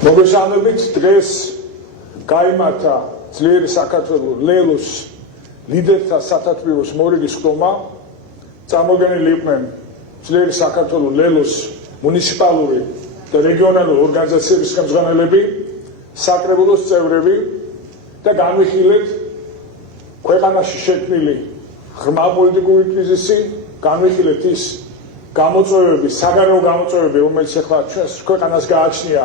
მოგესალმებით, დღეს გაიმართა ძლიერი საქართველოს ლელოს ლიდერთა სათათბიროს მორიგის ხტომა. წამოგვიდრებული იყვნენ ძლიერი საქართველოს ლელოს მუნიციპალური და რეგიონალური ორგანიზაციების ხელმძღვანელები, საკრებულოს წევრები და განვიხილეთ ქვეყანაში შექმნილი ღრმა პოლიტიკური კრიზისი, განვიხილეთ ის გამოწვევები, საგარეო გამოწვევები, რომელიც ახლა ჩვენს ქვეყანას გააჩნია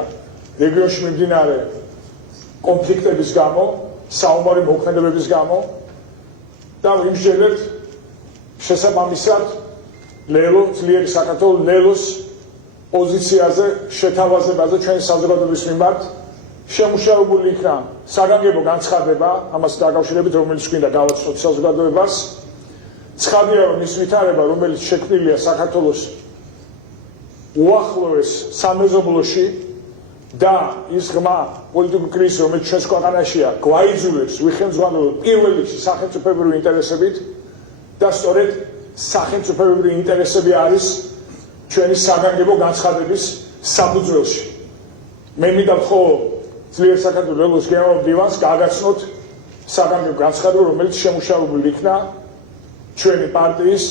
რეგიონში მიმდინარე კონფლიქტების გამო, საომარი მოქმედებების გამო და ვიმსჯელებთ შესაბამისად ლელო, ძლიერი საქართველოს ლელოს პოზიციაზე, შეთავაზებაზე ჩვენი საზოგადოების მიმართ შემუშავებული იქნა საგანგებო განცხადება, ამას დაკავშირებით, რომელიც გვინდა გავაცნოთ საზოგადოებას. ცხადია, რომ ის ვითარება, რომელიც შექმნილია საქართველოს უახლოეს სამეზობლოში და ის ღრმა პოლიტიკური კრიზისი, რომელიც ჩვენს ქვეყანაშია, გვაიძულებს ვიხელმძღვანელოთ პირველ რიგში სახელმწიფოებრივი ინტერესებით და სწორედ სახელმწიფოებრივი ინტერესები არის ჩვენი საგანგებო განცხადების საფუძველში. მე მინდა ვთხოვო ძლიერ საქართველოს ლელოს გენერალურ მდივანს გააგაცნოთ საგანგებო განცხადება, რომელიც შემუშავებული იქნა ჩვენი პარტიის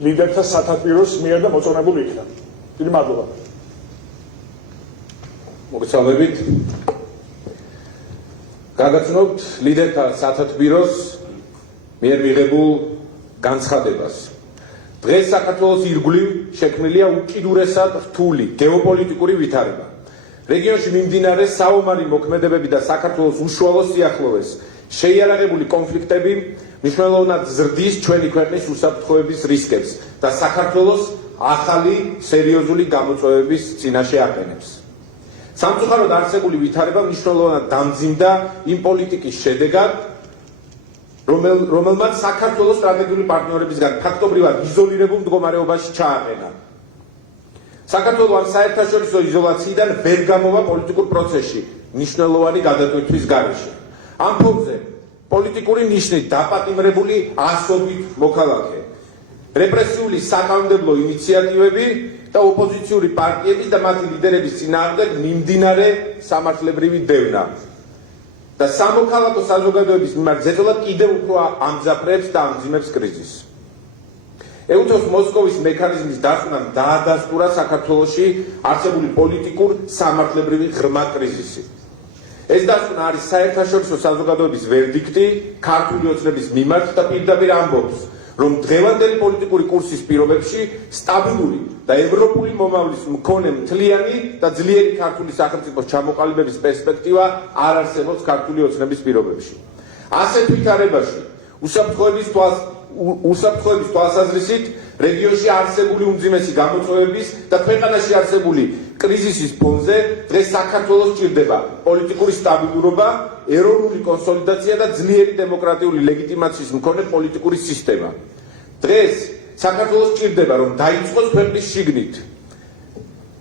ლიდერთა სათათბიროს მიერ და მოწონებული იქნა. დიდი მადლობა. მოგესალმებით. გაგაცნობთ ლიდერთა სათათბიროს მიერ მიღებულ განცხადებას. დღეს საქართველოს ირგვლივ შექმნილია უკიდურესად რთული გეოპოლიტიკური ვითარება. რეგიონში მიმდინარე საომარი მოქმედებები და საქართველოს უშუალო სიახლოვეს შეიარაღებული კონფლიქტები მნიშვნელოვნად ზრდის ჩვენი ქვეყნის უსაფრთხოების რისკებს და საქართველოს ახალი სერიოზული გამოწვევების წინაშე აყენებს. სამწუხაროდ არსებული ვითარება მნიშვნელოვნად დამძიმდა იმ პოლიტიკის შედეგად, რომელმაც საქართველოს სტრატეგიული პარტნიორებისგან ფაქტობრივად იზოლირებულ მდგომარეობაში ჩააყენა. საქართველო ამ საერთაშორისო იზოლაციიდან ვერ გამოვა პოლიტიკურ პროცესში მნიშვნელოვანი გადატვირთვის გარეშე. ამ ფონზე პოლიტიკური ნიშნით დაპატიმრებული ასობით მოქალაქე, რეპრესიული საკანონმდებლო ინიციატივები და ოპოზიციური პარტიების და მათი ლიდერების წინააღმდეგ მიმდინარე სამართლებრივი დევნა და სამოქალაქო საზოგადოების მიმართ ზეწოლა კიდევ უფრო ამძაფრებს და ამძიმებს კრიზისს. ეუთოს მოსკოვის მექანიზმის დასკვნამ დაადასტურა საქართველოში არსებული პოლიტიკურ სამართლებრივი ღრმა კრიზისი. ეს დასკვნა არის საერთაშორისო საზოგადოების ვერდიქტი ქართული ოცნების მიმართ და პირდაპირ ამბობს, რომ დღევანდელი პოლიტიკური კურსის პირობებში სტაბილური და ევროპული მომავლის მქონე მთლიანი და ძლიერი ქართული სახელმწიფოს ჩამოყალიბების პერსპექტივა არ არსებობს ქართული ოცნების პირობებში. ასეთ ვითარებაში უსაფრთხოების თვალსაზრისით რეგიონში არსებული უმძიმესი გამოწვევების და ქვეყანაში არსებული კრიზისის ფონზე დღეს საქართველოს ჭირდება პოლიტიკური სტაბილურობა, ეროვნული კონსოლიდაცია და ძლიერი დემოკრატიული ლეგიტიმაციის მქონე პოლიტიკური სისტემა. დღეს საქართველოს ჭირდება, რომ დაიწყოს ქვეყნის შიგნით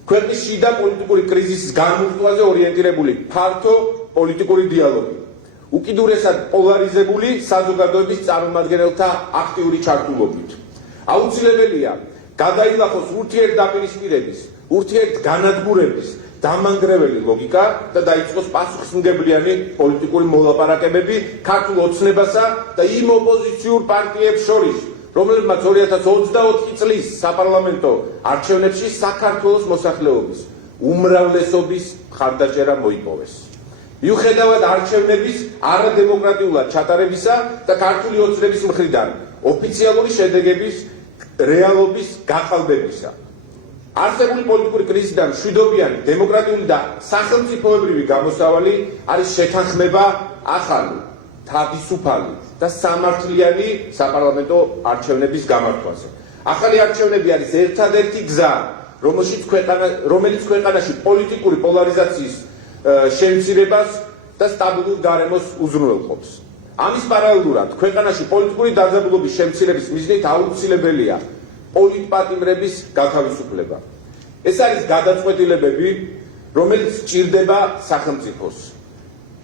ქვეყნის შიდა პოლიტიკური კრიზისის განმუხტვაზე ორიენტირებული ფართო პოლიტიკური დიალოგი, უკიდურესად პოლარიზებული საზოგადოების წარმომადგენელთა აქტიური ჩართულობით. აუცილებელია გადაილახოს ურთიერთდაპირისპირების, ურთიერთგანადგურების დამანგრეველი ლოგიკა და დაიწყოს პასუხისმგებლიანი პოლიტიკური მოლაპარაკებები ქართულ ოცნებასა და იმ ოპოზიციურ პარტიებს შორის, რომლებმაც 2024 წლის საპარლამენტო არჩევნებში საქართველოს მოსახლეობის უმრავლესობის მხარდაჭერა მოიპოვეს. მიუხედავად არჩევნების არადემოკრატიულად ჩატარებისა და ქართული ოცნების მხრიდან ოფიციალური შედეგების რეალობის გახალბებისა. არსებული პოლიტიკური კრიზისიდან მშვიდობიანი, დემოკრატიული და სახელმწიფოებრივი გამოსავალი არის შეთანხმება ახალი, თავისუფალი და სამართლიანი საპარლამენტო არჩევნების გამართვაზე. ახალი არჩევნები არის ერთადერთი გზა, რომელიც ქვეყანაში პოლიტიკური პოლარიზაციის შემცირებას და სტაბილურ გარემოს უზრუნველყოფს. ამის პარალელურად ქვეყანაში პოლიტიკური დაძაბულობის შემცირების მიზნით აუცილებელია პოლიტპატიმრების გათავისუფლება. ეს არის გადაწყვეტილებები, რომელიც ჭირდება სახელმწიფოს.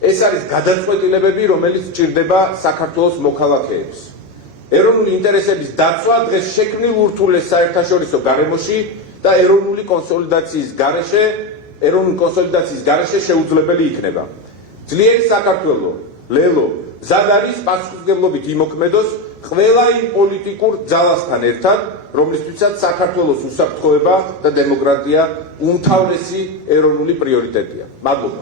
ეს არის გადაწყვეტილებები, რომელიც ჭირდება საქართველოს მოქალაქეებს. ეროვნული ინტერესების დაცვა დღეს შექმნილ ურთულეს საერთაშორისო გარემოში და ეროვნული კონსოლიდაციის გარეშე ეროვნული კონსოლიდაციის გარეშე შეუძლებელი იქნება. ძლიერი საქართველო, ლელო, მზად არის პასუხისმგებლობით იმოქმედოს ყველა იმ პოლიტიკურ ძალასთან ერთად, რომლისთვისაც საქართველოს უსაფრთხოება და დემოკრატია უმთავრესი ეროვნული პრიორიტეტია. მადლობა.